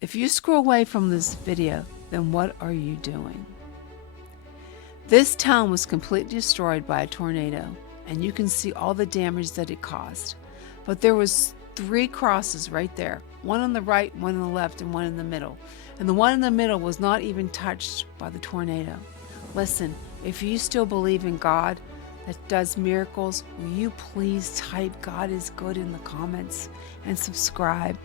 If you scroll away from this video, then what are you doing? This town was completely destroyed by a tornado, and you can see all the damage that it caused. But there was 3 crosses right there, one on the right, one on the left, and one in the middle. And the one in the middle was not even touched by the tornado. Listen, if you still believe in God that does miracles, will you please type God is good in the comments and subscribe?